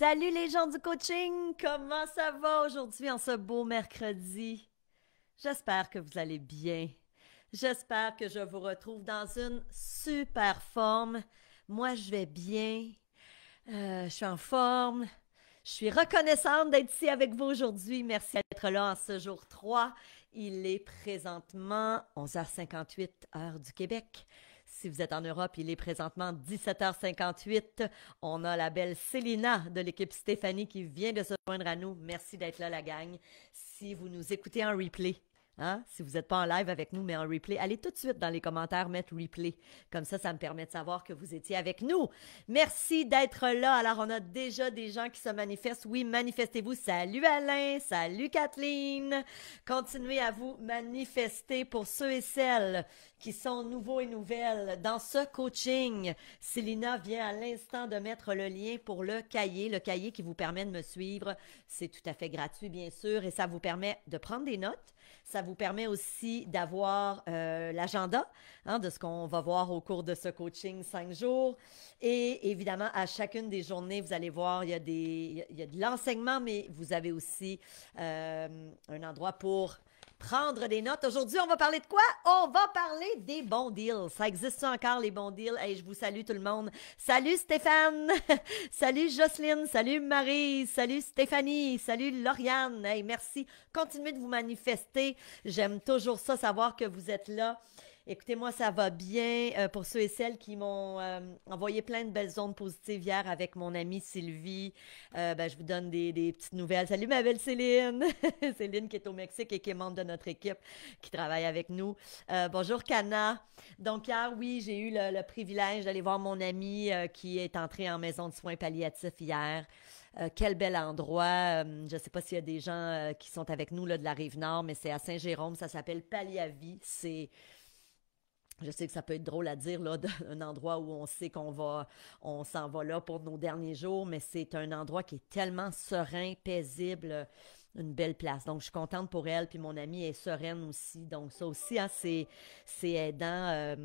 Salut les gens du coaching, comment ça va aujourd'hui en ce beau mercredi? J'espère que vous allez bien. J'espère que je vous retrouve dans une super forme. Moi, je vais bien. Je suis en forme. Je suis reconnaissante d'être ici avec vous aujourd'hui. Merci d'être là en ce jour 3. Il est présentement 11h58 heure du Québec. Si vous êtes en Europe, il est présentement 17h58. On a la belle Célina de l'équipe Stéphanie qui vient de se joindre à nous. Merci d'être là, la gang. Si vous nous écoutez en replay, hein, si vous n'êtes pas en live avec nous, mais en replay, allez tout de suite dans les commentaires mettre replay. Comme ça me permet de savoir que vous étiez avec nous. Merci d'être là. Alors, on a déjà des gens qui se manifestent. Oui, manifestez-vous. Salut Alain, salut Kathleen. Continuez à vous manifester pour ceux et celles qui sont nouveaux et nouvelles dans ce coaching. Célina vient à l'instant de mettre le lien pour le cahier qui vous permet de me suivre. C'est tout à fait gratuit, bien sûr, et ça vous permet de prendre des notes. Ça vous permet aussi d'avoir l'agenda de ce qu'on va voir au cours de ce coaching 5 jours. Et évidemment, à chacune des journées, vous allez voir, il y a de l'enseignement, mais vous avez aussi un endroit pour prendre des notes. Aujourd'hui, on va parler de quoi? On va parler des bons deals. Ça existe encore, les bons deals? Hey, je vous salue tout le monde. Salut Stéphane! Salut Jocelyne! Salut Marie! Salut Stéphanie! Salut Lauriane! Hey, merci. Continuez de vous manifester. J'aime toujours ça, savoir que vous êtes là. Écoutez, moi, ça va bien. Pour ceux et celles qui m'ont envoyé plein de belles ondes positives hier avec mon amie Sylvie, je vous donne des petites nouvelles. Salut ma belle Céline! Céline qui est au Mexique et qui est membre de notre équipe qui travaille avec nous. Bonjour Cana. Donc hier, oui, j'ai eu le privilège d'aller voir mon amie qui est entrée en maison de soins palliatifs hier. Quel bel endroit. Je ne sais pas s'il y a des gens qui sont avec nous là, de la Rive-Nord, mais c'est à Saint-Jérôme. Ça s'appelle Palliavie. Je sais que ça peut être drôle à dire, là, un endroit où on sait on s'en va là pour nos derniers jours, mais c'est un endroit qui est tellement serein, paisible, une belle place. Donc, je suis contente pour elle, puis mon amie est sereine aussi. Donc, ça aussi, hein, c'est aidant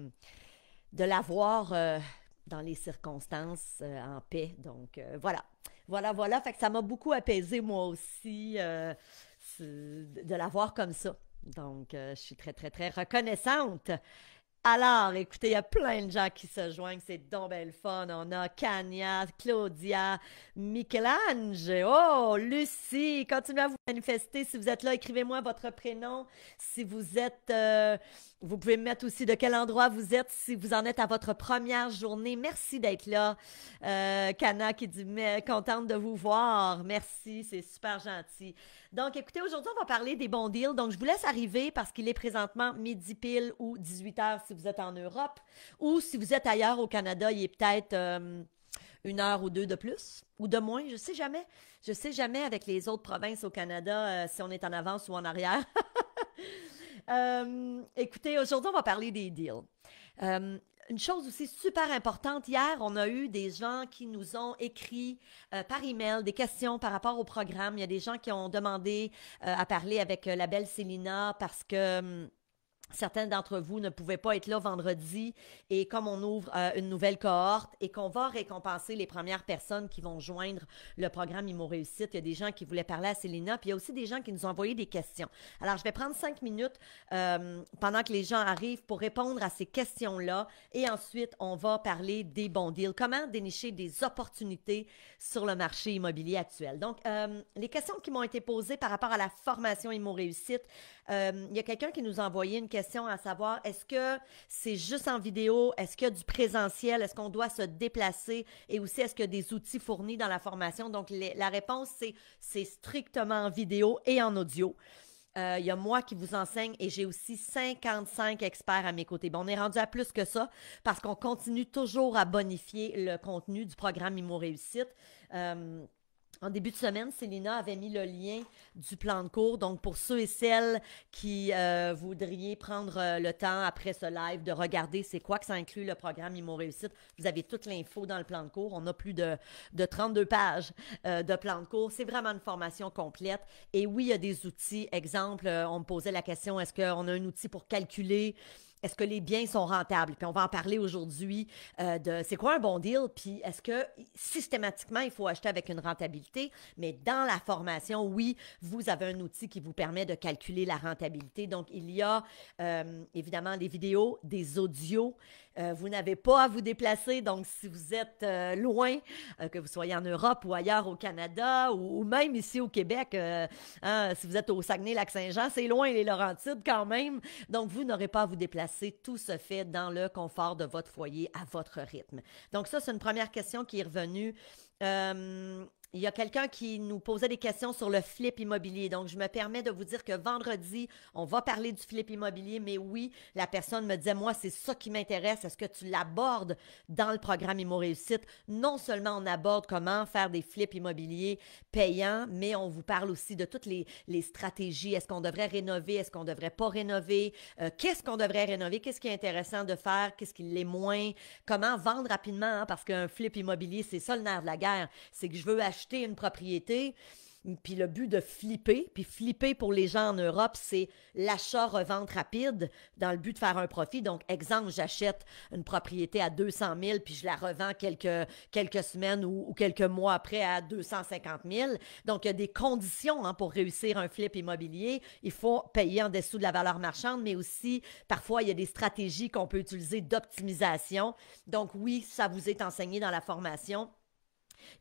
de la voir dans les circonstances en paix. Donc, voilà. Voilà. Fait que ça m'a beaucoup apaisé, moi aussi, de la voir comme ça. Donc, je suis très, très, très reconnaissante. Alors, écoutez, il y a plein de gens qui se joignent, c'est donc bien le fun. On a Kanya, Claudia, Michel-Ange, oh, Lucie, continuez à vous manifester. Si vous êtes là, écrivez-moi votre prénom. Si vous êtes, vous pouvez me mettre aussi de quel endroit vous êtes, si vous en êtes à votre première journée. Merci d'être là. Kana qui dit, mais contente de vous voir. Merci, c'est super gentil. Donc, écoutez, aujourd'hui, on va parler des bons deals. Donc, je vous laisse arriver parce qu'il est présentement midi pile ou 18 heures si vous êtes en Europe. Ou si vous êtes ailleurs au Canada, il est peut-être une heure ou deux de plus ou de moins. Je sais jamais. Je sais jamais avec les autres provinces au Canada si on est en avance ou en arrière. Écoutez, aujourd'hui, on va parler des deals. Une chose aussi super importante, hier, on a eu des gens qui nous ont écrit par email des questions par rapport au programme. Il y a des gens qui ont demandé à parler avec la belle Célina parce que certains d'entre vous ne pouvaient pas être là vendredi et comme on ouvre une nouvelle cohorte et qu'on va récompenser les premières personnes qui vont joindre le programme Imo Réussite, il y a des gens qui voulaient parler à Célina, puis il y a aussi des gens qui nous ont envoyé des questions. Alors, je vais prendre 5 minutes pendant que les gens arrivent pour répondre à ces questions-là et ensuite, on va parler des bons deals. Comment dénicher des opportunités sur le marché immobilier actuel. Donc, les questions qui m'ont été posées par rapport à la formation Imo Réussite, il y a quelqu'un qui nous a envoyé une question à savoir, est-ce que c'est juste en vidéo? Est-ce qu'il y a du présentiel? Est-ce qu'on doit se déplacer? Et aussi, est-ce qu'il y a des outils fournis dans la formation? Donc, la réponse, c'est strictement en vidéo et en audio. Il y a moi qui vous enseigne et j'ai aussi 55 experts à mes côtés. Bon, on est rendu à plus que ça parce qu'on continue toujours à bonifier le contenu du programme Imo Réussite. En début de semaine, Célina avait mis le lien du plan de cours. Donc, pour ceux et celles qui voudriez prendre le temps après ce live de regarder c'est quoi que ça inclut le programme Imo Réussite, vous avez toute l'info dans le plan de cours. On a plus de 32 pages de plan de cours. C'est vraiment une formation complète. Et oui, il y a des outils. Exemple, on me posait la question, est-ce qu'on a un outil pour calculer? est-ce que les biens sont rentables? Puis on va en parler aujourd'hui de c'est quoi un bon deal, puis est-ce que systématiquement, il faut acheter avec une rentabilité? Mais dans la formation, oui, vous avez un outil qui vous permet de calculer la rentabilité. Donc, il y a évidemment des vidéos, des audios. Vous n'avez pas à vous déplacer, donc si vous êtes loin, que vous soyez en Europe ou ailleurs au Canada ou même ici au Québec, si vous êtes au Saguenay-Lac-Saint-Jean, c'est loin les Laurentides quand même, donc vous n'aurez pas à vous déplacer, tout se fait dans le confort de votre foyer à votre rythme. Donc ça, c'est une première question qui est revenue. Il y a quelqu'un qui nous posait des questions sur le flip immobilier. Donc, je me permets de vous dire que vendredi, on va parler du flip immobilier, mais oui, la personne me disait, moi, c'est ça qui m'intéresse. Est-ce que tu l'abordes dans le programme Immo Réussite? Non seulement on aborde comment faire des flips immobiliers payants, mais on vous parle aussi de toutes les stratégies. Est-ce qu'on devrait rénover? Est-ce qu'on devrait pas rénover? Qu'est-ce qu'on devrait rénover? Qu'est-ce qui est intéressant de faire? Qu'est-ce qui l'est moins? Comment vendre rapidement? Hein? Parce qu'un flip immobilier, c'est ça le nerf de la guerre. C'est que je veux acheter une propriété, puis le but de flipper, puis flipper pour les gens en Europe, c'est l'achat-revente rapide dans le but de faire un profit. Donc, exemple, j'achète une propriété à 200 000, puis je la revends quelques semaines ou quelques mois après à 250 000. Donc, il y a des conditions pour réussir un flip immobilier. Il faut payer en dessous de la valeur marchande, mais aussi, parfois, il y a des stratégies qu'on peut utiliser d'optimisation. Donc, oui, ça vous est enseigné dans la formation.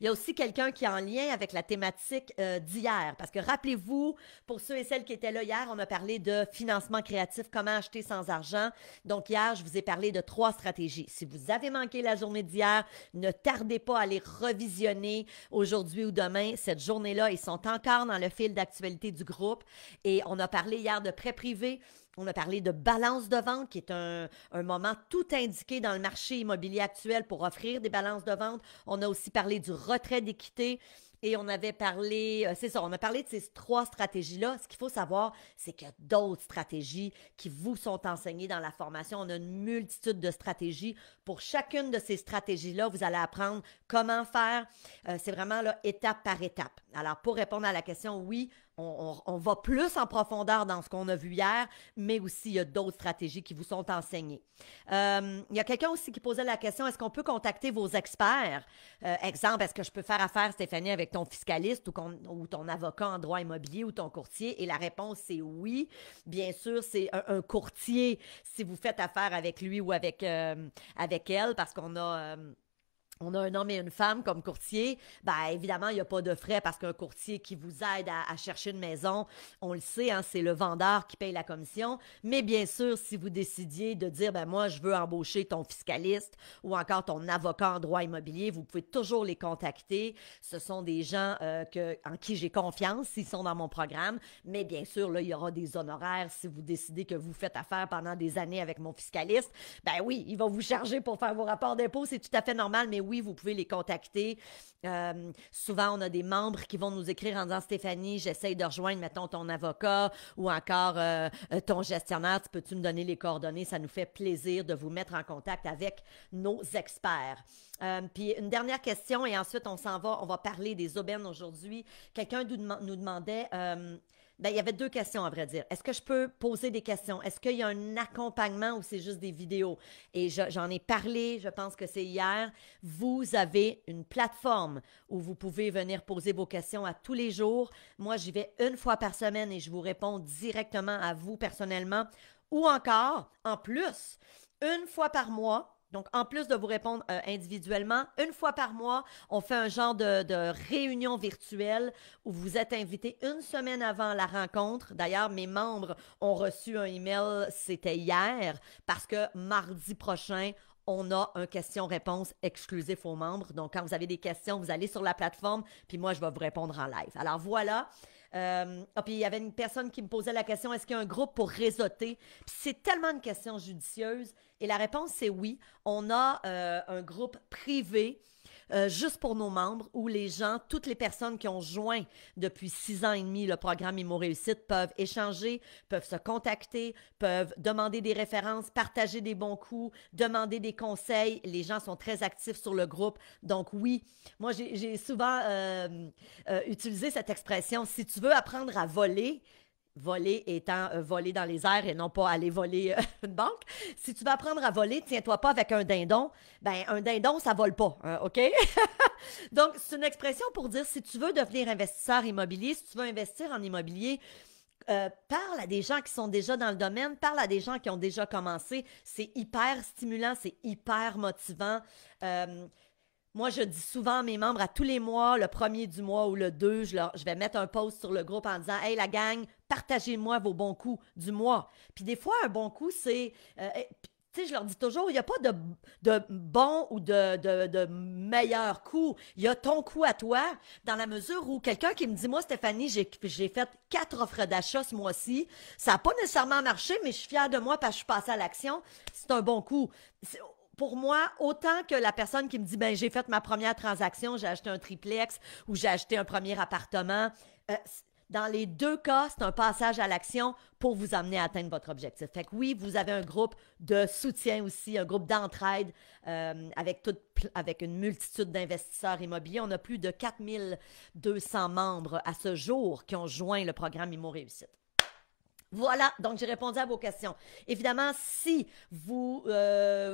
Il y a aussi quelqu'un qui est en lien avec la thématique d'hier. Parce que rappelez-vous, pour ceux et celles qui étaient là hier, on a parlé de financement créatif, comment acheter sans argent. Donc hier, je vous ai parlé de 3 stratégies. Si vous avez manqué la journée d'hier, ne tardez pas à les revisionner aujourd'hui ou demain. Cette journée-là, ils sont encore dans le fil d'actualité du groupe. Et on a parlé hier de prêt privé. On a parlé de balance de vente, qui est un moment tout indiqué dans le marché immobilier actuel pour offrir des balances de vente. On a aussi parlé du retrait d'équité. Et on avait parlé, c'est ça, on a parlé de ces 3 stratégies-là. Ce qu'il faut savoir, c'est qu'il y a d'autres stratégies qui vous sont enseignées dans la formation. On a une multitude de stratégies. Pour chacune de ces stratégies-là, vous allez apprendre comment faire. C'est vraiment là, étape par étape. Alors, pour répondre à la question, oui, on va plus en profondeur dans ce qu'on a vu hier, mais aussi il y a d'autres stratégies qui vous sont enseignées. Il y a quelqu'un aussi qui posait la question, est-ce qu'on peut contacter vos experts? Exemple, est-ce que je peux faire affaire, Stéphanie, avec ton fiscaliste ou ton avocat en droit immobilier ou ton courtier? Et la réponse, c'est oui. Bien sûr, c'est un courtier si vous faites affaire avec lui ou avec elle, parce qu'on a... on a un homme et une femme comme courtier, bien évidemment, il n'y a pas de frais parce qu'un courtier qui vous aide à chercher une maison, on le sait, c'est le vendeur qui paye la commission. Mais bien sûr, si vous décidiez de dire, ben moi, je veux embaucher ton fiscaliste ou encore ton avocat en droit immobilier, vous pouvez toujours les contacter. Ce sont des gens en qui j'ai confiance s'ils sont dans mon programme. Mais bien sûr, là, il y aura des honoraires si vous décidez que vous faites affaire pendant des années avec mon fiscaliste. Ben oui, il va vous charger pour faire vos rapports d'impôts, c'est tout à fait normal, mais oui, vous pouvez les contacter. Souvent, on a des membres qui vont nous écrire en disant « Stéphanie, j'essaye de rejoindre, mettons, ton avocat ou encore ton gestionnaire. Peux-tu me donner les coordonnées? » Ça nous fait plaisir de vous mettre en contact avec nos experts. Puis une dernière question et ensuite on s'en va. On va parler des aubaines aujourd'hui. Quelqu'un nous demandait... il y avait 2 questions, à vrai dire. Est-ce que je peux poser des questions? Est-ce qu'il y a un accompagnement ou c'est juste des vidéos? Et j'en ai parlé, je pense que c'est hier. Vous avez une plateforme où vous pouvez venir poser vos questions à tous les jours. Moi, j'y vais 1 fois par semaine et je vous réponds directement à vous personnellement. Ou encore, en plus, 1 fois par mois. Donc, en plus de vous répondre individuellement, 1 fois par mois, on fait un genre de réunion virtuelle où vous êtes invité 1 semaine avant la rencontre. D'ailleurs, mes membres ont reçu un email, c'était hier, parce que mardi prochain, on a un question-réponse exclusif aux membres. Donc, quand vous avez des questions, vous allez sur la plateforme, puis moi, je vais vous répondre en live. Alors, voilà. Puis il y avait une personne qui me posait la question, est-ce qu'il y a un groupe pour réseauter? Puis c'est tellement une question judicieuse. Et la réponse, c'est oui. On a un groupe privé juste pour nos membres où les gens, toutes les personnes qui ont joint depuis 6 ans et demi le programme Immo Réussite peuvent échanger, peuvent se contacter, peuvent demander des références, partager des bons coups, demander des conseils. Les gens sont très actifs sur le groupe. Donc oui, moi j'ai souvent utilisé cette expression, si tu veux apprendre à voler, Voler étant voler dans les airs et non pas aller voler une banque. Si tu veux apprendre à voler, tiens-toi pas avec un dindon. Ben, un dindon, ça vole pas, hein, OK? Donc, c'est une expression pour dire si tu veux devenir investisseur immobilier, si tu veux investir en immobilier, parle à des gens qui sont déjà dans le domaine, parle à des gens qui ont déjà commencé. C'est hyper stimulant, c'est hyper motivant. Euh, Moi, je dis souvent à mes membres, à tous les mois, le premier du mois ou le 2, je vais mettre un post sur le groupe en disant « Hey, la gang, partagez-moi vos bons coups du mois. » Puis des fois, un bon coup, c'est... tu sais, je leur dis toujours, il n'y a pas de bon ou de meilleur coup. Il y a ton coup à toi, dans la mesure où quelqu'un qui me dit, moi, Stéphanie, j'ai fait 4 offres d'achat ce mois-ci. Ça n'a pas nécessairement marché, mais je suis fière de moi parce que je suis passée à l'action. C'est un bon coup. Pour moi, autant que la personne qui me dit, ben j'ai fait ma première transaction, j'ai acheté un triplex ou j'ai acheté un premier appartement, euh, dans les deux cas, c'est un passage à l'action pour vous amener à atteindre votre objectif. Fait que oui, vous avez un groupe de soutien aussi, un groupe d'entraide avec une multitude d'investisseurs immobiliers. On a plus de 4200 membres à ce jour qui ont joint le programme Immo Réussite. Voilà, donc j'ai répondu à vos questions. Évidemment, si vous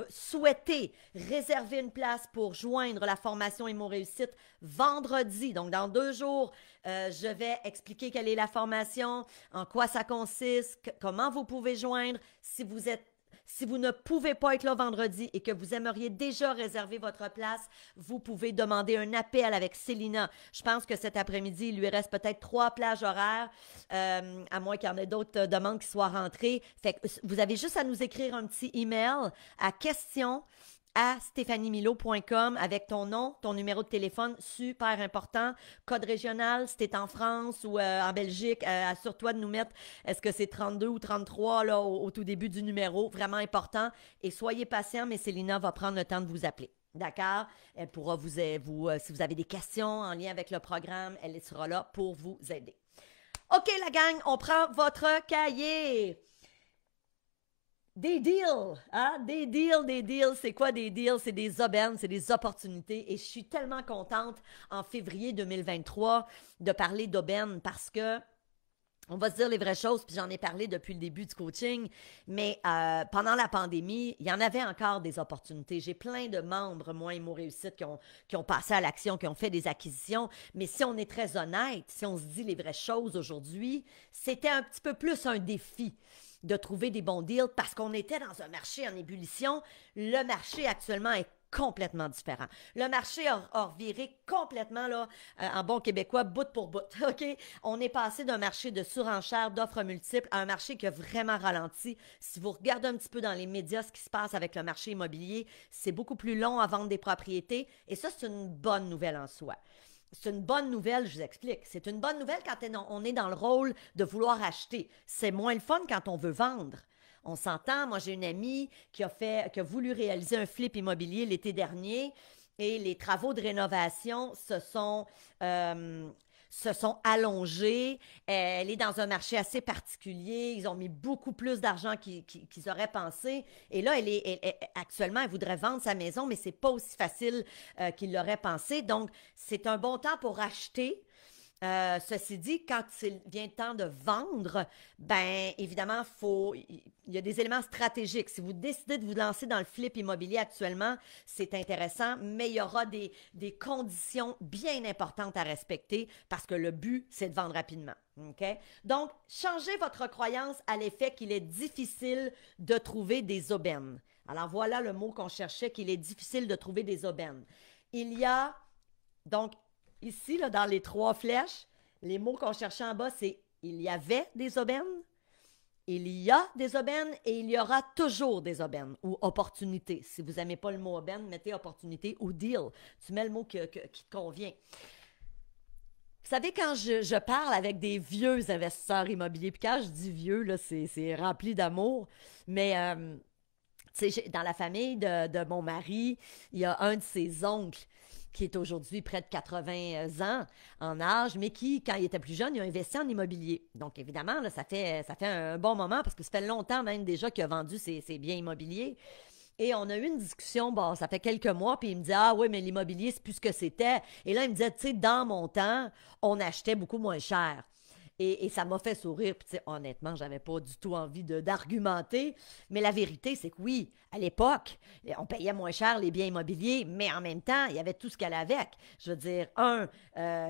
souhaitez réserver une place pour joindre la formation Immo Réussite vendredi, donc dans 2 jours, je vais expliquer quelle est la formation, en quoi ça consiste, comment vous pouvez joindre. Si vous ne pouvez pas être là vendredi et que vous aimeriez déjà réserver votre place, vous pouvez demander un appel avec Célina. Je pense que cet après-midi, il lui reste peut-être 3 plages horaires, à moins qu'il y en ait d'autres demandes qui soient rentrées. Fait que vous avez juste à nous écrire un petit email à question@stephaniemilo.com avec ton nom, ton numéro de téléphone, super important, code régional, si tu es en France ou en Belgique, assure-toi de nous mettre, est-ce que c'est 32 ou 33 là, au tout début du numéro, vraiment important, et soyez patient, mais Célina va prendre le temps de vous appeler. D'accord? Elle pourra si vous avez des questions en lien avec le programme, elle sera là pour vous aider. OK, la gang, on prend votre cahier. Des deals, hein? Des deals. C'est quoi des deals? C'est des aubaines, c'est des opportunités. Et je suis tellement contente en février 2023 de parler d'aubaines parce que on va se dire les vraies choses, puis j'en ai parlé depuis le début du coaching, mais pendant la pandémie, il y en avait encore des opportunités. J'ai plein de membres, moi, Immo Réussite, qui ont passé à l'action, qui ont fait des acquisitions, mais si on est très honnête, si on se dit les vraies choses aujourd'hui, c'était un petit peu plus un défi de trouver des bons deals parce qu'on était dans un marché en ébullition. Le marché actuellement est complètement différent. Le marché a reviré complètement, là, en bon québécois, bout pour bout. OK? On est passé d'un marché de surenchère, d'offres multiples, à un marché qui a vraiment ralenti. Si vous regardez un petit peu dans les médias ce qui se passe avec le marché immobilier, c'est beaucoup plus long à vendre des propriétés. Et ça, c'est une bonne nouvelle en soi. C'est une bonne nouvelle, je vous explique. C'est une bonne nouvelle quand on est dans le rôle de vouloir acheter. C'est moins le fun quand on veut vendre. On s'entend, moi j'ai une amie qui a voulu réaliser un flip immobilier l'été dernier et les travaux de rénovation se sont allongés. Elle est dans un marché assez particulier. Ils ont mis beaucoup plus d'argent qu'ils auraient pensé. Et là, actuellement, elle voudrait vendre sa maison, mais c'est pas aussi facile qu'il l'aurait pensé. Donc, c'est un bon temps pour acheter. Ceci dit, quand il vient le temps de vendre, ben évidemment, il y a des éléments stratégiques. Si vous décidez de vous lancer dans le flip immobilier actuellement, c'est intéressant, mais il y aura des conditions bien importantes à respecter parce que le but, c'est de vendre rapidement. Okay? Donc, changez votre croyance à l'effet qu'il est difficile de trouver des aubaines. Alors, voilà le mot qu'on cherchait, qu'il est difficile de trouver des aubaines. Il y a, donc, ici, là, dans les 3 flèches, les mots qu'on cherchait en bas, c'est « il y avait des aubaines »,« il y a des aubaines » et « il y aura toujours des aubaines » ou « opportunités ». Si vous n'aimez pas le mot « aubaine », mettez « opportunité » ou « deal ». Tu mets le mot qui te convient. Vous savez, quand je parle avec des vieux investisseurs immobiliers, puis quand je dis vieux, là, c'est rempli d'amour, mais tu sais, dans la famille de mon mari, il y a un de ses oncles qui est aujourd'hui près de 80 ans en âge, mais qui, quand il était plus jeune, il a investi en immobilier. Donc, évidemment, là, ça fait un bon moment, parce que ça fait longtemps même déjà qu'il a vendu ses biens immobiliers. Et on a eu une discussion, bon, ça fait quelques mois, puis il me dit « Ah oui, mais l'immobilier, c'est plus ce que c'était. » Et là, il me disait « Tu sais, dans mon temps, on achetait beaucoup moins cher. » Et ça m'a fait sourire. Puis, tu sais, honnêtement, j'avais pas du tout envie d'argumenter. Mais la vérité, c'est que oui, à l'époque, on payait moins cher les biens immobiliers, mais en même temps, il y avait tout ce qu'elle avait avec. Je veux dire,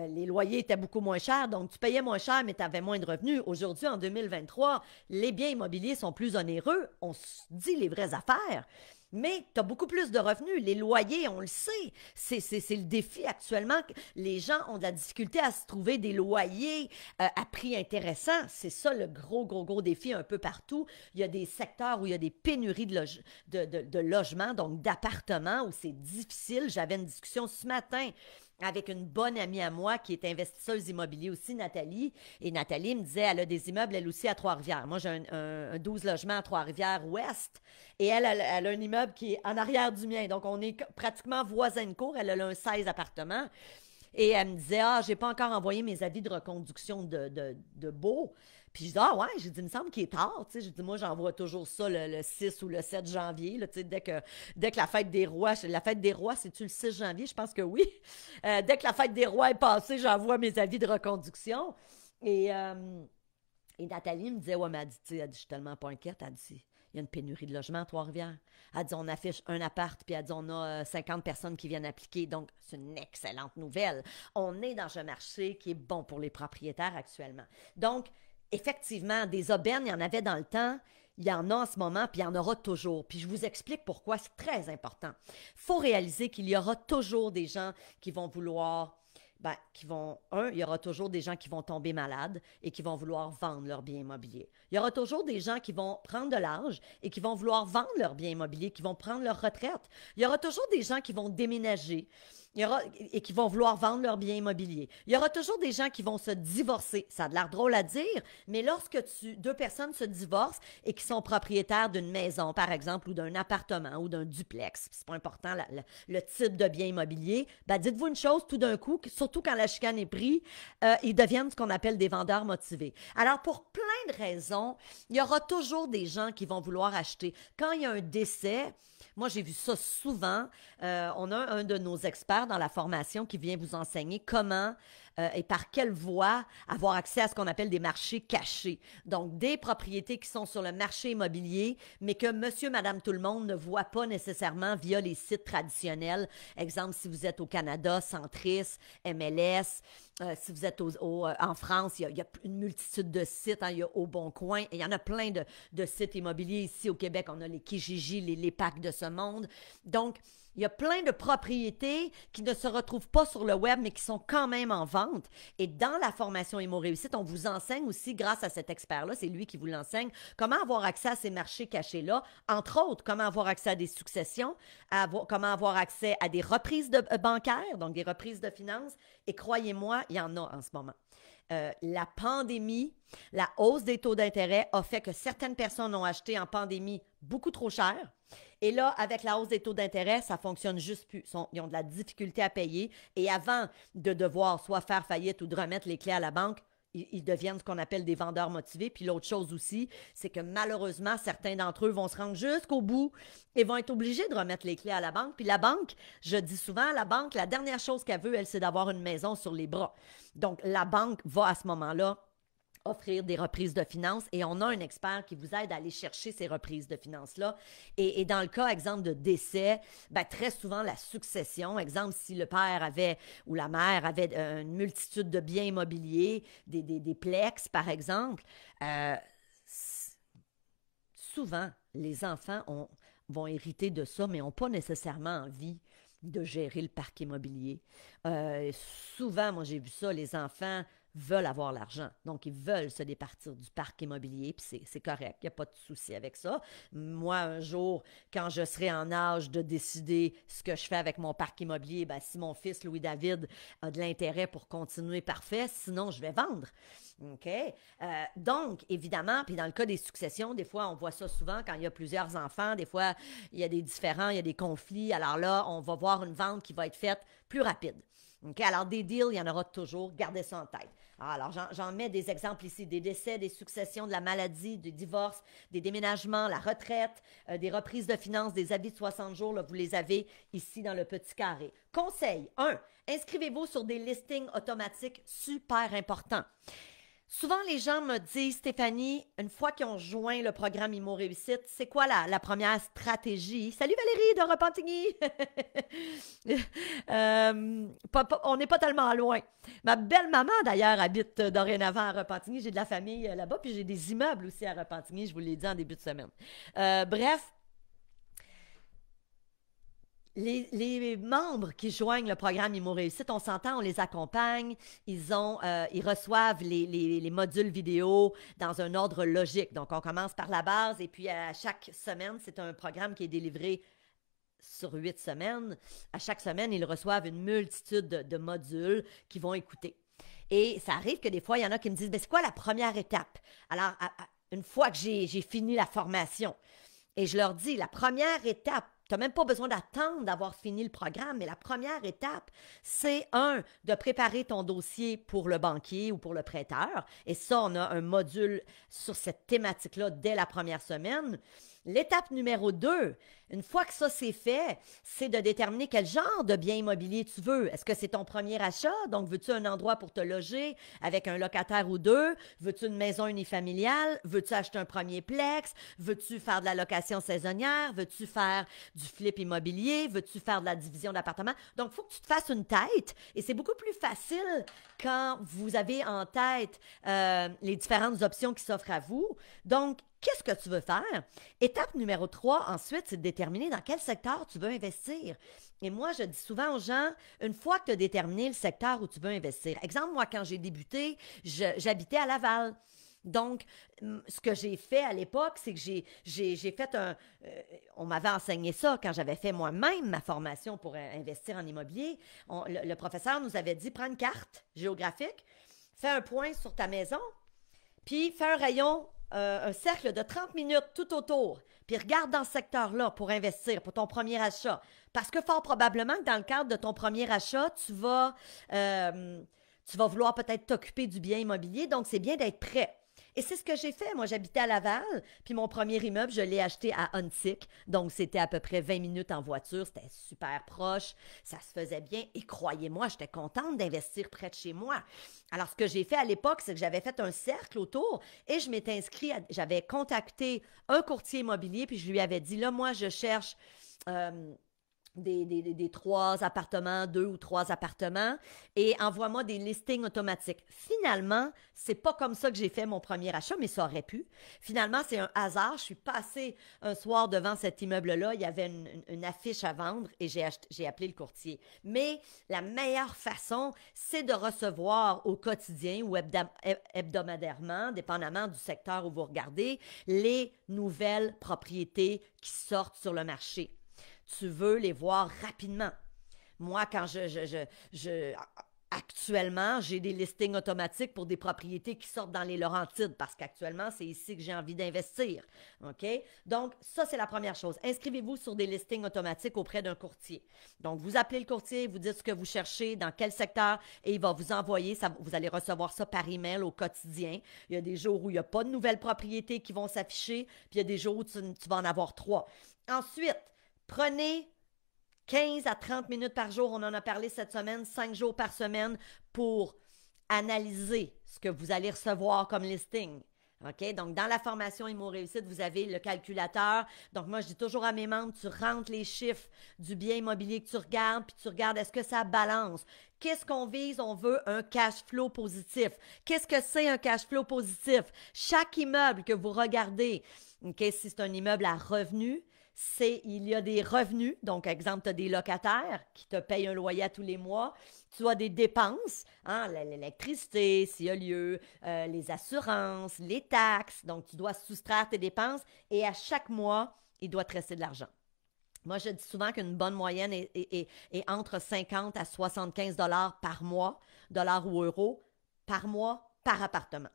les loyers étaient beaucoup moins chers, donc tu payais moins cher, mais tu avais moins de revenus. Aujourd'hui, en 2023, les biens immobiliers sont plus onéreux. On se dit les vraies affaires. Mais tu as beaucoup plus de revenus. Les loyers, on le sait, c'est le défi actuellement. Les gens ont de la difficulté à se trouver des loyers à prix intéressant. C'est ça le gros défi un peu partout. Il y a des secteurs où il y a des pénuries de logements, donc d'appartements, où c'est difficile. J'avais une discussion ce matin avec une bonne amie à moi qui est investisseuse immobilière aussi, Nathalie. Et Nathalie me disait, elle a des immeubles, elle aussi, à Trois-Rivières. Moi, j'ai un 12 logements à Trois-Rivières-Ouest. Et elle a un immeuble qui est en arrière du mien. Donc, on est pratiquement voisins de cour. Elle a un 16 appartements. Et elle me disait, j'ai pas encore envoyé mes avis de reconduction de baux. Puis je dis, ouais, j'ai dit, il me semble qu'il est tard. Tu sais, j'ai dit, moi, j'envoie toujours ça le 6 ou le 7 janvier. Là, tu sais, dès que la fête des rois, c'est-tu le 6 janvier? Je pense que oui. Dès que la fête des rois est passée, j'envoie mes avis de reconduction. Et, euh, et Nathalie me disait, ouais, mais elle dit, je suis tellement pas inquiète. Elle dit, il y a une pénurie de logements à Trois-Rivières. Elle dit, on affiche un appart, puis elle dit, on a 50 personnes qui viennent appliquer. Donc, c'est une excellente nouvelle. On est dans un marché qui est bon pour les propriétaires actuellement. Donc, effectivement, des aubaines, il y en avait dans le temps, il y en a en ce moment, puis il y en aura toujours. Puis je vous explique pourquoi, c'est très important. Il faut réaliser qu'il y aura toujours des gens qui vont vouloir, il y aura toujours des gens qui vont tomber malades et qui vont vouloir vendre leurs biens immobiliers. Il y aura toujours des gens qui vont prendre de l'âge et qui vont vouloir vendre leurs biens immobiliers, qui vont prendre leur retraite. Il y aura toujours des gens qui vont déménager. Et qui vont vouloir vendre leurs biens immobiliers. Il y aura toujours des gens qui vont se divorcer. Ça a l'air drôle à dire, mais lorsque deux personnes se divorcent et qui sont propriétaires d'une maison, par exemple, ou d'un appartement ou d'un duplex, c'est pas important le type de bien immobilier, dites-vous une chose, tout d'un coup, surtout quand la chicane est prise, ils deviennent ce qu'on appelle des vendeurs motivés. Alors, pour plein de raisons, il y aura toujours des gens qui vont vouloir acheter. Quand il y a un décès, moi, j'ai vu ça souvent. On a un de nos experts dans la formation qui vient vous enseigner comment et par quelle voie avoir accès à ce qu'on appelle des marchés cachés. Donc, des propriétés qui sont sur le marché immobilier, mais que monsieur, madame, tout le monde ne voit pas nécessairement via les sites traditionnels. Exemple, si vous êtes au Canada, Centris, MLS. Si vous êtes en France, il y a une multitude de sites. Il y a Au Bon Coin. Il y en a plein de sites immobiliers. Ici, au Québec, on a les Kijiji, les packs de ce monde. Donc, il y a plein de propriétés qui ne se retrouvent pas sur le web, mais qui sont quand même en vente. Et dans la formation Immo Réussite, on vous enseigne aussi, grâce à cet expert-là, c'est lui qui vous l'enseigne, comment avoir accès à ces marchés cachés-là. Entre autres, comment avoir accès à des successions, comment avoir accès à des reprises bancaires, donc des reprises de finances. Et croyez-moi, il y en a en ce moment. La pandémie, la hausse des taux d'intérêt a fait que certaines personnes ont acheté en pandémie beaucoup trop cher. Et là, avec la hausse des taux d'intérêt, ça fonctionne juste plus. Ils ont de la difficulté à payer. Et avant de devoir soit faire faillite ou de remettre les clés à la banque, ils deviennent ce qu'on appelle des vendeurs motivés. Puis l'autre chose aussi, c'est que malheureusement, certains d'entre eux vont se rendre jusqu'au bout et vont être obligés de remettre les clés à la banque. Puis la banque, je dis souvent, la banque, la dernière chose qu'elle veut, elle, c'est d'avoir une maison sur les bras. Donc, la banque va à ce moment-là offrir des reprises de finances et on a un expert qui vous aide à aller chercher ces reprises de finances-là. Et dans le cas, exemple, de décès, très souvent, la succession, exemple, si le père avait ou la mère avait une multitude de biens immobiliers, des plex, par exemple, souvent, les enfants vont hériter de ça, mais n'ont pas nécessairement envie de gérer le parc immobilier. Souvent, moi, j'ai vu ça, les enfants veulent avoir l'argent. Donc, ils veulent se départir du parc immobilier, puis c'est correct, il n'y a pas de souci avec ça. Moi, un jour, quand je serai en âge de décider ce que je fais avec mon parc immobilier, si mon fils Louis-David a de l'intérêt pour continuer, parfait, sinon je vais vendre. OK? Donc, évidemment, puis dans le cas des successions, des fois, on voit ça souvent quand il y a plusieurs enfants. Des fois, il y a des différends, il y a des conflits. Alors là, on va voir une vente qui va être faite plus rapide. OK? Alors, des deals, il y en aura toujours. Gardez ça en tête. Alors, j'en mets des exemples ici, des décès, des successions, de la maladie, du divorce, des déménagements, la retraite, des reprises de finances, des avis de 60 jours, là, vous les avez ici dans le petit carré. Conseil 1, inscrivez-vous sur des listings automatiques super importants. Souvent, les gens me disent, Stéphanie, une fois qu'ils ont joint le programme Imo Réussite, c'est quoi la première stratégie? Salut Valérie de Repentigny! On n'est pas tellement loin. Ma belle-maman, d'ailleurs, habite dorénavant à Repentigny. J'ai de la famille là-bas, puis j'ai des immeubles aussi à Repentigny, je vous l'ai dit en début de semaine. Bref, les membres qui joignent le programme Imo Réussite, on s'entend, on les accompagne, ils reçoivent les modules vidéo dans un ordre logique. Donc, on commence par la base et puis à chaque semaine, c'est un programme qui est délivré sur 8 semaines. À chaque semaine, ils reçoivent une multitude de modules qu'ils vont écouter. Et ça arrive que des fois, il y en a qui me disent, ben, c'est quoi la première étape? Alors, une fois que j'ai fini la formation, et je leur dis, la première étape, tu n'as même pas besoin d'attendre d'avoir fini le programme, mais la première étape, c'est de préparer ton dossier pour le banquier ou pour le prêteur. Et ça, on a un module sur cette thématique-là dès la première semaine. L'étape numéro 2, une fois que ça c'est fait, c'est de déterminer quel genre de bien immobilier tu veux. Est-ce que c'est ton premier achat? Donc, veux-tu un endroit pour te loger avec un locataire ou deux? Veux-tu une maison unifamiliale? Veux-tu acheter un premier plex? Veux-tu faire de la location saisonnière? Veux-tu faire du flip immobilier? Veux-tu faire de la division d'appartements? Donc, il faut que tu te fasses une tête et c'est beaucoup plus facile quand vous avez en tête les différentes options qui s'offrent à vous. Donc, qu'est-ce que tu veux faire? Étape numéro 3, ensuite, c'est de déterminer dans quel secteur tu veux investir. Et moi, je dis souvent aux gens, une fois que tu as déterminé le secteur où tu veux investir, exemple, moi, quand j'ai débuté, j'habitais à Laval. Donc, ce que j'ai fait à l'époque, c'est que j'ai fait on m'avait enseigné ça quand j'avais fait moi-même ma formation pour investir en immobilier. Le professeur nous avait dit, prends une carte géographique, fais un point sur ta maison, puis fais un rayon, un cercle de 30 minutes tout autour, puis regarde dans ce secteur-là pour investir, pour ton premier achat. Parce que fort probablement que dans le cadre de ton premier achat, tu vas vouloir peut-être t'occuper du bien immobilier, donc c'est bien d'être prêt. Et c'est ce que j'ai fait. Moi, j'habitais à Laval, puis mon premier immeuble, je l'ai acheté à Huntsic. Donc, c'était à peu près 20 minutes en voiture. C'était super proche. Ça se faisait bien. Et croyez-moi, j'étais contente d'investir près de chez moi. Alors, ce que j'ai fait à l'époque, c'est que j'avais fait un cercle autour et je m'étais inscrit, j'avais contacté un courtier immobilier, puis je lui avais dit, là, moi, je cherche des 3 appartements, 2 ou 3 appartements, et envoie-moi des listings automatiques. Finalement, c'est pas comme ça que j'ai fait mon premier achat, mais ça aurait pu. Finalement, c'est un hasard. Je suis passée un soir devant cet immeuble-là, il y avait une affiche à vendre et j'ai appelé le courtier. Mais la meilleure façon, c'est de recevoir au quotidien ou hebdomadairement, dépendamment du secteur où vous regardez, les nouvelles propriétés qui sortent sur le marché. Tu veux les voir rapidement. Moi, quand actuellement, j'ai des listings automatiques pour des propriétés qui sortent dans les Laurentides parce qu'actuellement, c'est ici que j'ai envie d'investir. OK? Donc, ça, c'est la première chose. Inscrivez-vous sur des listings automatiques auprès d'un courtier. Donc, vous appelez le courtier, vous dites ce que vous cherchez, dans quel secteur, et il va vous envoyer, vous allez recevoir ça par email au quotidien. Il y a des jours où il n'y a pas de nouvelles propriétés qui vont s'afficher, puis il y a des jours où tu vas en avoir 3. Ensuite, prenez 15 à 30 minutes par jour, on en a parlé cette semaine, 5 jours par semaine pour analyser ce que vous allez recevoir comme listing. OK? Donc, dans la formation Imo Réussite, vous avez le calculateur. Donc, moi, je dis toujours à mes membres, tu rentres les chiffres du bien immobilier que tu regardes, puis tu regardes est-ce que ça balance. Qu'est-ce qu'on vise? On veut un cash flow positif. Qu'est-ce que c'est un cash flow positif? Chaque immeuble que vous regardez, OK, si c'est un immeuble à revenu, il y a des revenus. Donc, exemple, tu as des locataires qui te payent un loyer à tous les mois. Tu as des dépenses, hein, l'électricité, s'il y a lieu, les assurances, les taxes. Donc, tu dois soustraire tes dépenses et à chaque mois, il doit te rester de l'argent. Moi, je dis souvent qu'une bonne moyenne est entre 50 à 75 dollars par mois, dollars ou euros, par mois, par appartement.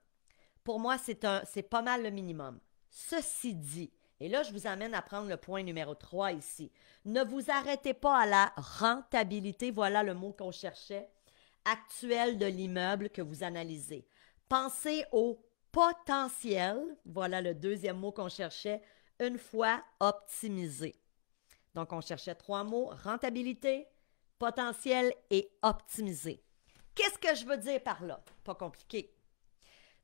Pour moi, c'est pas mal le minimum. Ceci dit, et là, je vous amène à prendre le point numéro 3 ici. Ne vous arrêtez pas à la rentabilité, voilà le mot qu'on cherchait, actuelle de l'immeuble que vous analysez. Pensez au potentiel, voilà le deuxième mot qu'on cherchait, une fois optimisé. Donc, on cherchait 3 mots, rentabilité, potentiel et optimisé. Qu'est-ce que je veux dire par là? Pas compliqué.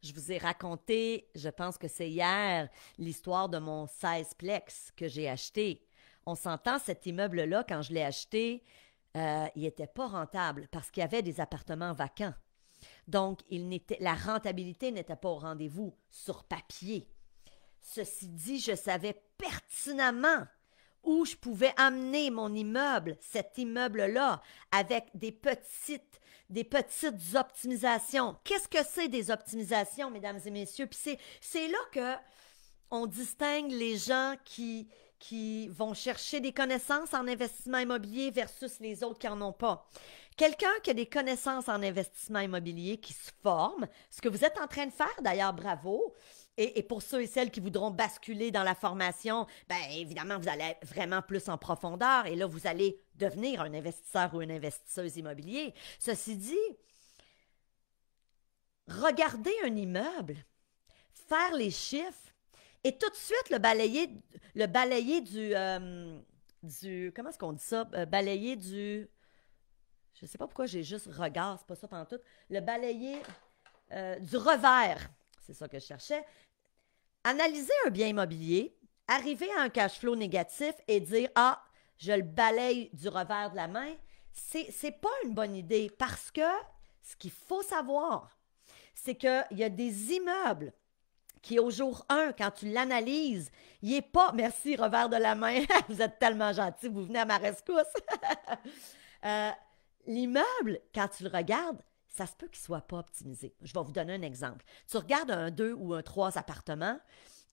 Je vous ai raconté, je pense que c'est hier, l'histoire de mon 16-plex que j'ai acheté. On s'entend, cet immeuble-là, quand je l'ai acheté, il n'était pas rentable parce qu'il y avait des appartements vacants. Donc, la rentabilité n'était pas au rendez-vous sur papier. Ceci dit, je savais pertinemment où je pouvais amener mon immeuble, cet immeuble-là, avec des petites optimisations. Qu'est-ce que c'est des optimisations, mesdames et messieurs? Puis c'est là que on distingue les gens qui vont chercher des connaissances en investissement immobilier versus les autres qui n'en ont pas. Quelqu'un qui a des connaissances en investissement immobilier, qui se forme, ce que vous êtes en train de faire, d'ailleurs, bravo. Et pour ceux et celles qui voudront basculer dans la formation, bien évidemment, vous allez vraiment plus en profondeur et là, vous allez devenir un investisseur ou une investisseuse immobilier. Ceci dit, regardez un immeuble, faire les chiffres et tout de suite le balayer du comment est-ce qu'on dit ça? Balayer du... Je ne sais pas pourquoi j'ai juste regard, c'est pas ça pantoute. Le balayer du revers, c'est ça que je cherchais. Analyser un bien immobilier, arriver à un cash flow négatif et dire « Ah, je le balaye du revers de la main », c'est pas une bonne idée parce que ce qu'il faut savoir, c'est qu'il y a des immeubles qui, au jour 1, quand tu l'analyses, il n'est pas « Merci, revers de la main, vous êtes tellement gentil, vous venez à ma rescousse. » L'immeuble, quand tu le regardes, ça se peut qu'il ne soit pas optimisé. Je vais vous donner un exemple. Tu regardes un 2 ou un 3 appartements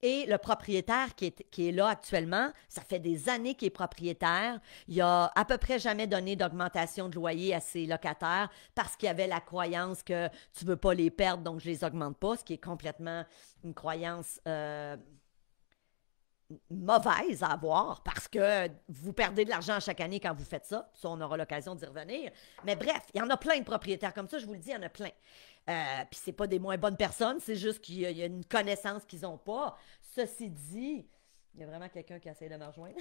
et le propriétaire qui est là actuellement, ça fait des années qu'il est propriétaire. Il a à peu près jamais donné d'augmentation de loyer à ses locataires parce qu'il y avait la croyance que tu ne veux pas les perdre, donc je ne les augmente pas, ce qui est complètement une croyance mauvaise à avoir parce que vous perdez de l'argent chaque année quand vous faites ça. Ça, on aura l'occasion d'y revenir. Mais bref, il y en a plein de propriétaires comme ça, je vous le dis, il y en a plein. Puis c'est pas des moins bonnes personnes, c'est juste qu'il y a une connaissance qu'ils n'ont pas. Ceci dit, il y a vraiment quelqu'un qui essaie de me rejoindre.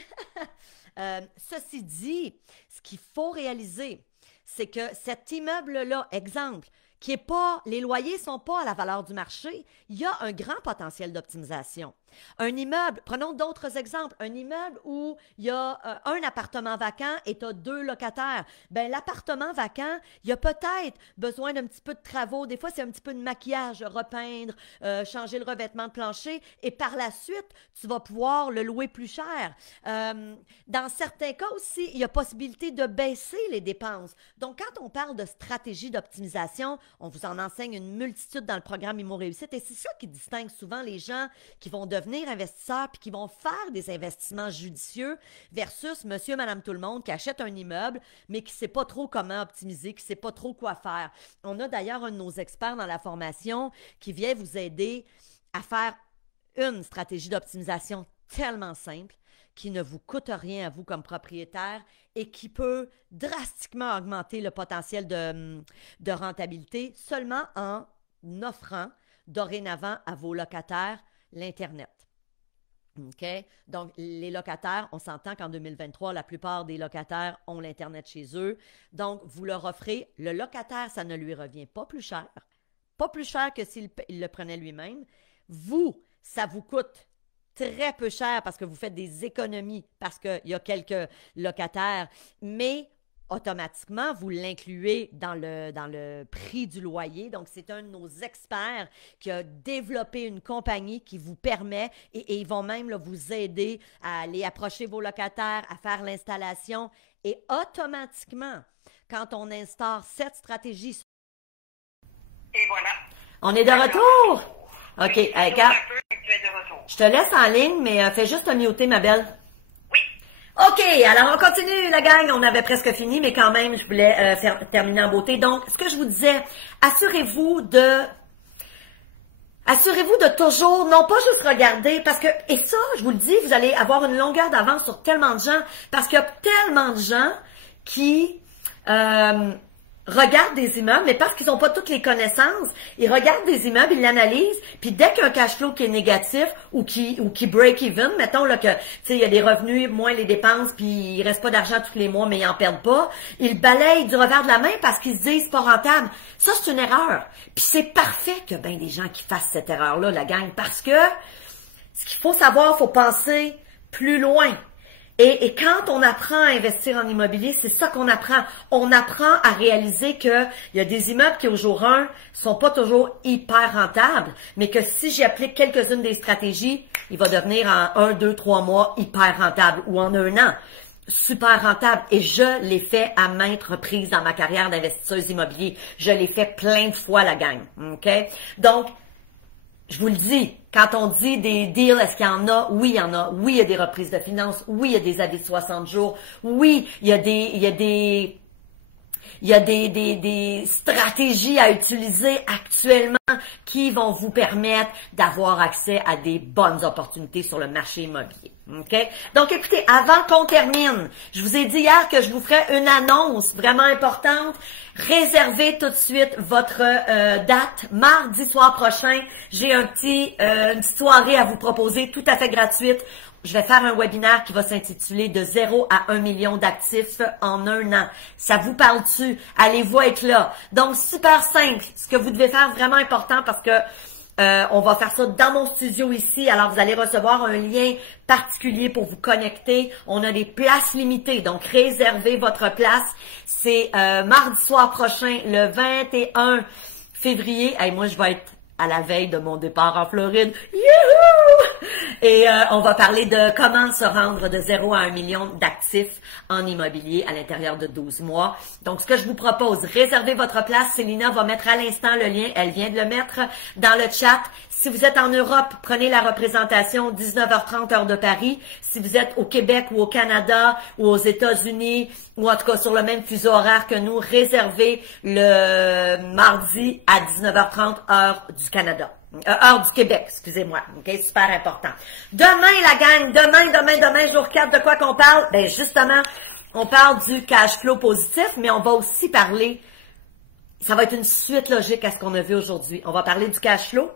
Ceci dit, ce qu'il faut réaliser, c'est que cet immeuble-là, exemple, qui est pas, les loyers ne sont pas à la valeur du marché, il y a un grand potentiel d'optimisation. Un immeuble, prenons d'autres exemples, un immeuble où il y a un appartement vacant et tu as 2 locataires. Bien, l'appartement vacant, il y a peut-être besoin d'un petit peu de travaux. Des fois, c'est un petit peu de maquillage, repeindre, changer le revêtement de plancher et par la suite, tu vas pouvoir le louer plus cher. Dans certains cas aussi, il y a possibilité de baisser les dépenses. Donc, quand on parle de stratégie d'optimisation, on vous en enseigne une multitude dans le programme Immo Réussite et c'est ça qui distingue souvent les gens qui vont devenir investisseurs puis qui vont faire des investissements judicieux versus monsieur, madame, tout le monde qui achète un immeuble mais qui ne sait pas trop comment optimiser, qui ne sait pas trop quoi faire. On a d'ailleurs un de nos experts dans la formation qui vient vous aider à faire une stratégie d'optimisation tellement simple qui ne vous coûte rien à vous comme propriétaire et qui peut drastiquement augmenter le potentiel de rentabilité seulement en offrant dorénavant à vos locataires l'Internet. OK? Donc, les locataires, on s'entend qu'en 2023, la plupart des locataires ont l'Internet chez eux. Donc, vous leur offrez, le locataire, ça ne lui revient pas plus cher que s'il le prenait lui-même. Vous, ça vous coûte très peu cher parce que vous faites des économies parce qu'il y a quelques locataires, mais automatiquement, vous l'incluez dans le prix du loyer. Donc, c'est un de nos experts qui a développé une compagnie qui vous permet, et ils vont même là, vous aider à aller approcher vos locataires, à faire l'installation. Et automatiquement, quand on instaure cette stratégie... Et voilà. On est de retour! OK, regarde. Je te laisse en ligne, mais fais juste muter, ma belle. Oui. OK, alors on continue, la gang. On avait presque fini, mais quand même, je voulais terminer en beauté. Donc, ce que je vous disais, assurez-vous de toujours, non pas juste regarder, parce que, et ça, je vous le dis, vous allez avoir une longueur d'avance sur tellement de gens, parce qu'il y a tellement de gens qui regardent des immeubles, mais parce qu'ils n'ont pas toutes les connaissances, ils regardent des immeubles, ils l'analysent, puis dès qu'il y a un cash flow qui est négatif ou qui break even, mettons là que tu sais il y a des revenus moins les dépenses, puis il reste pas d'argent tous les mois, mais ils en perdent pas, ils balayent du revers de la main parce qu'ils se disent c'est pas rentable. Ça c'est une erreur. Puis c'est parfait qu'il y a bien des gens qui fassent cette erreur-là, la gang, parce que ce qu'il faut savoir, il faut penser plus loin. Et quand on apprend à investir en immobilier, c'est ça qu'on apprend. On apprend à réaliser que il y a des immeubles qui au jour 1 sont pas toujours hyper rentables, mais que si j'applique quelques-unes des stratégies, il va devenir en 1, 2, 3 mois hyper rentable ou en 1 an super rentable. Et je l'ai fait à maintes reprises dans ma carrière d'investisseuse immobilier. Je l'ai fait plein de fois, la gang. OK? Donc, je vous le dis, quand on dit des deals, est-ce qu'il y en a? Oui, il y en a. Oui, il y a des reprises de finances. Oui, il y a des avis de 60 jours. Oui, il y a des stratégies à utiliser actuellement qui vont vous permettre d'avoir accès à des bonnes opportunités sur le marché immobilier. OK? Donc, écoutez, avant qu'on termine, je vous ai dit hier que je vous ferais une annonce vraiment importante. Réservez tout de suite votre date. Mardi soir prochain, j'ai une petite soirée à vous proposer tout à fait gratuite. Je vais faire un webinaire qui va s'intituler « De 0 à 1 million d'actifs en 1 an ». Ça vous parle-tu? Allez-vous être là? Donc, super simple. Ce que vous devez faire, vraiment important parce que on va faire ça dans mon studio ici. Alors, vous allez recevoir un lien particulier pour vous connecter. On a des places limitées, donc réservez votre place. C'est mardi soir prochain, le 21 février. Hey, moi, je vais être à la veille de mon départ en Floride. Youhou! Et on va parler de comment se rendre de 0 à 1 million d'actifs en immobilier à l'intérieur de 12 mois. Donc, ce que je vous propose, réservez votre place. Célina va mettre à l'instant le lien. Elle vient de le mettre dans le chat. Si vous êtes en Europe, prenez la représentation 19h30 heure de Paris. Si vous êtes au Québec ou au Canada ou aux États-Unis ou en tout cas sur le même fuseau horaire que nous, réservez le mardi à 19h30 heure du Canada. Heure du Québec, excusez-moi. OK, super important. Demain, la gang, demain, jour 4, de quoi qu'on parle? Ben justement, on parle du cash flow positif, mais on va aussi parler, ça va être une suite logique à ce qu'on a vu aujourd'hui. On va parler du cash flow,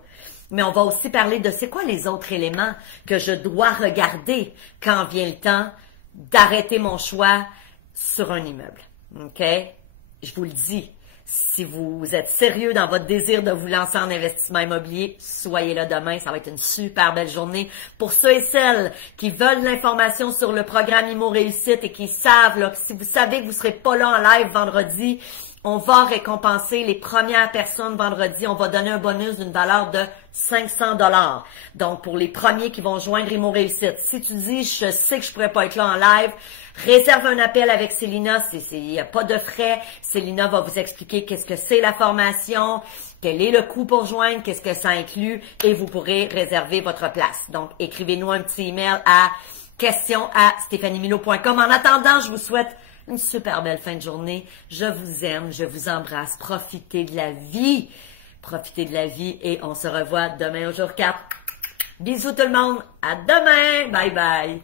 mais on va aussi parler de c'est quoi les autres éléments que je dois regarder quand vient le temps d'arrêter mon choix sur un immeuble. OK? Je vous le dis. Si vous êtes sérieux dans votre désir de vous lancer en investissement immobilier, soyez là demain. Ça va être une super belle journée. Pour ceux et celles qui veulent l'information sur le programme Immo Réussite et qui savent là, que si vous savez que vous ne serez pas là en live vendredi, on va récompenser les premières personnes vendredi. On va donner un bonus d'une valeur de 500 $. Donc, pour les premiers qui vont joindre Immo Réussite. Si tu dis, je sais que je pourrais pas être là en live, réserve un appel avec Célina. Il n'y a pas de frais. Célina va vous expliquer qu'est-ce que c'est la formation, quel est le coût pour joindre, qu'est-ce que ça inclut et vous pourrez réserver votre place. Donc, écrivez-nous un petit email à questions@stephaniemilo.com. En attendant, je vous souhaite une super belle fin de journée. Je vous aime, je vous embrasse. Profitez de la vie. Profitez de la vie et on se revoit demain au jour 4. Bisous tout le monde. À demain. Bye bye.